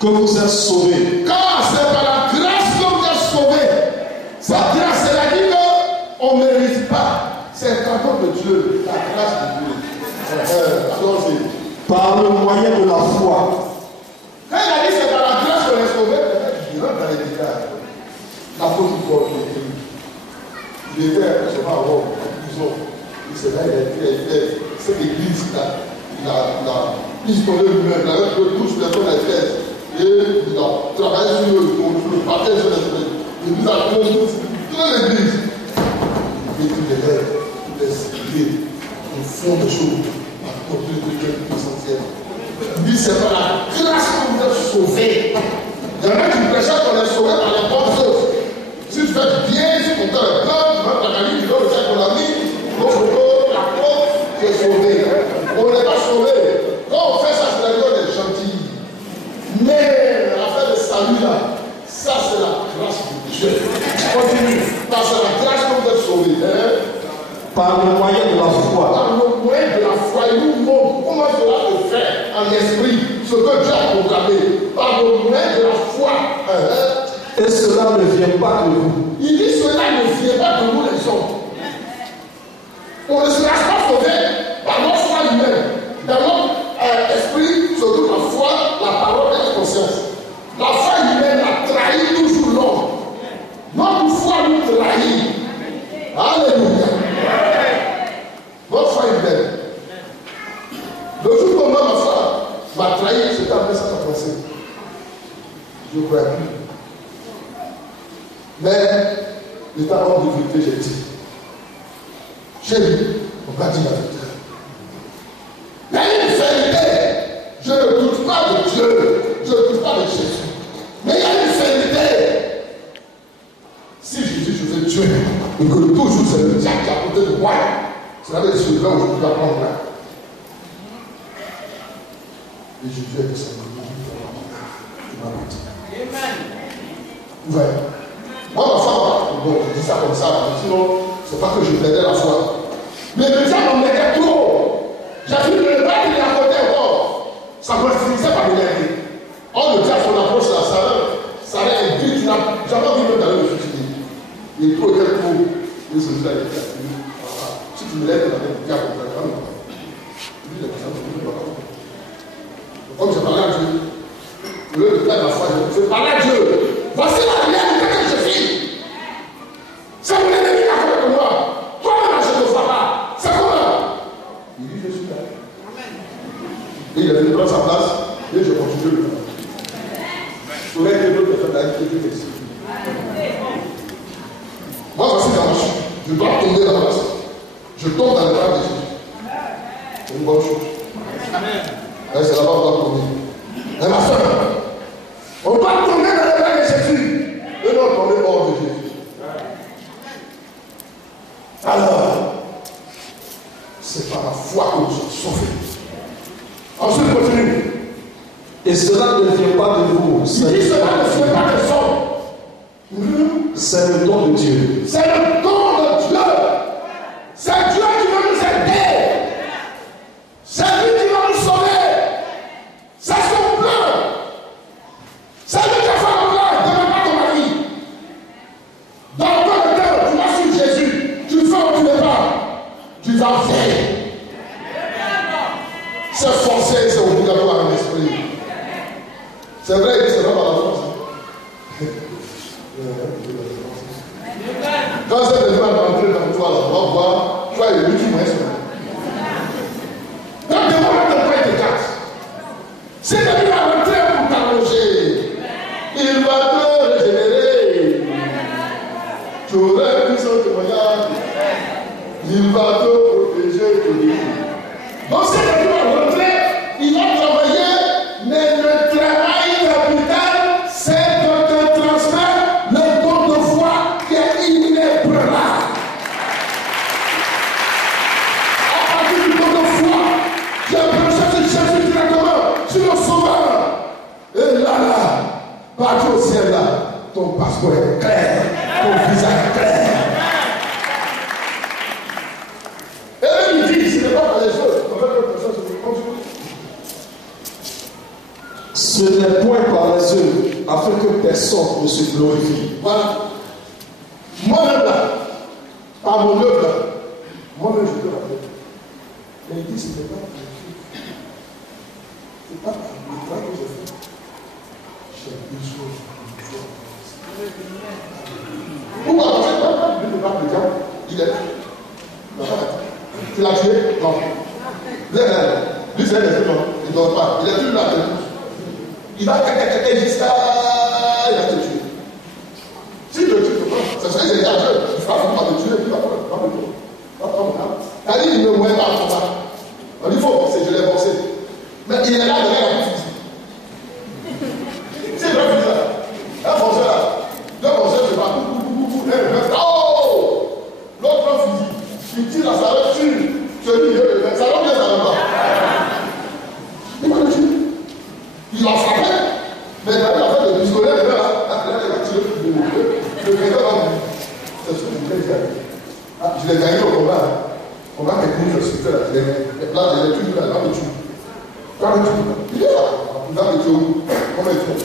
que vous êtes sauvés. Car c'est par la grâce que vous êtes sauvés. Cette grâce, c'est-à-dire qu'on ne mérite pas. C'est un cadeau de Dieu, la grâce de Dieu. Par le moyen de la foi. Quand il a dit c'est par la grâce qu'on est sauvé, il rentre dans les détails. L'apôtre Paul qui écrit. Il était souvent à Rome, en prison. Il s'est là, il a fait cette église-là. Il a pistonné lui-même, il a fait tous les personnes à Éphèse. Et il a travaillé sur le partage de l'esprit. Il nous a donné toute l'église. Il écrit des lettres, toutes les idées, au fond des choses, à côté de Dieu essentiel. Il dit c'est par la grâce que vous êtes sauvés. Il y en a qui prêchent qu'on est sauvé par les bonnes choses. Si tu fais bien, si ton cœur est plein, tu vas ta famille, tu dois le faire pour l'ami, l'autre, la pauvre, tu es sauvé. On n'est pas sauvé. Quand on fait ça, c'est-à-dire qu'on est gentil. Mais l'affaire de salut là, ça c'est la grâce de Dieu. Continue. Parce que la grâce que vous êtes sauvés. Par le moyen de la foi. Par le moyen de la foi, il nous montre comment cela se fait en esprit, ce que Dieu a programmé. Par le moyen de la foi. Et cela ne vient pas de vous. Il dit cela ne vient pas de nous les hommes. On ne se laisse pas sauver par notre foi humaine. Dans notre esprit, surtout la foi, la parole et la conscience. La foi humaine a trahi toujours l'homme. Notre foi nous trahit. Alléluia. Notre foi humaine. Le jour où ma foi m'a trahi, c'était après ça ma pensée. Je ne crois plus. Mais, l'état homme de vérité, j'ai dit. Chérie, on va dire la vérité. Mais il y a une vérité. Je ne doute pas de Dieu. Je ne doute pas de Jésus. Mais il y a une vérité. Si je dis je vais tuer, et que toujours c'est le diable qui est à côté de moi, cela veut dire que là où je peux apprendre là. Et Jésus a dit ça. Tu m'as menti. Ouais. Moi, ma femme, bon, je dis ça comme ça, sinon, c'est pas que je perdais la foi. Mais le diable m'emmènait trop. J'ai vu le bain qui est à côté encore. Ça me finissait par m'énerver. Or, le diable, son approche là, ça allait vite. J'avais envie de d'aller me suicider. Il est trop trop. Et celui-là, il est à si tu me lèves, tu vas me dire, il dit, comme j'ai parlé à Dieu, au lieu de faire la foi, je parle à Dieu. Voici la réalité que je vis. C'est mon ennemi qui a fait de moi. Toi-même, je ne vois pas. C'est comment? Il dit, je suis là. Et il a venu prendre sa place, et je continue le faire. Je voulais que d'autres personnes d'ailleurs que Dieu m'explique. Moi, voici dans ma chute. Je dois tomber dans la chute. Je tombe dans le bras de Jésus. C'est une bonne chose. C'est là-bas qu'on doit tomber. Et ma soeur, on doit tomber dans le bras de Jésus. Et non tomber hors de Jésus. Alors, c'est par la foi que nous sommes sauvés. Ensuite, continue. Et cela ne vient pas de vous. Il dit cela ne vient pas des hommes. C'est le don de Dieu. C'est le don de Dieu. C'est Dieu qui va nous aider. C'est lui qui va nous sauver. C'est son plan. C'est lui qui a fait le plan. Ne mets pas ton mari. Dans le temps, tu vas sur Jésus. Tu fais ou tu ne fais pas. Tu vas faire. C'est forcé, c'est obligatoire en esprit. C'est vrai, c'est pas par la force. Quand cette personne va rentrer dans toi, on va voir, tu vas y l'ultime raison. Donc, demande de quoi il te casse. Si quelqu'un va rentrer pour t'allonger, il va te régénérer. Tu aurais pu son témoignage. Il va te protéger de lui. Donc, si quelqu'un va rentrer, il va travailler, mais le travail capital, c'est de te transmettre le don de foi qui est inébranlable. À partir du don de foi, tu as branché sur Jésus directement, sur le sauveur. Et là, partout au ciel, là, ton passeport est clair, ton visage est clair. Et là, il dit, ce n'est pas dans les choses. En fait, l'autre personne se dit, quand tu sorte de se glorifier. Voilà. Moi-même là, par mon œuvre là, moi-même je peux rappeler. Mais il dit, ce n'est pas pour Dieu. C'est pas pour le travail que j'ai fait. J'ai besoin de toi. Pourquoi? Parce que lui ne parle de diable, il est là. Tu l'as tué? Non. Lui, c'est un esprit, non. Il ne dort pas. Il est plus là. Il va jusqu'à. Il va te tuer. Si tu le tues, c'est ce que j'ai dit à Dieu. Il fera pas te tuer, il va pas me tuer. T'as dit, il ne mourait pas comme ça. On dit, il faut forcer, je l'ai forcé. Mais il est là derrière la fusil. C'est le fusil là. Un forceur là. Deux forceurs, je sais pas. Oh! L'autre fusil. Il tire à sa main sur celui de ça va bien, ça va pas. Il va le tuer. Il l'a frappé. Mais il a fait de pistolet, là, il va tirer le quelqu'un va mourir. C'est ce que je voulais dire. Je l'ai gagné au combat. On va technique, je suis fait là. Là, je l'ai tué, là, il va me tuer. Il va me tuer. Il est là. Il va me tuer. On va le tuer.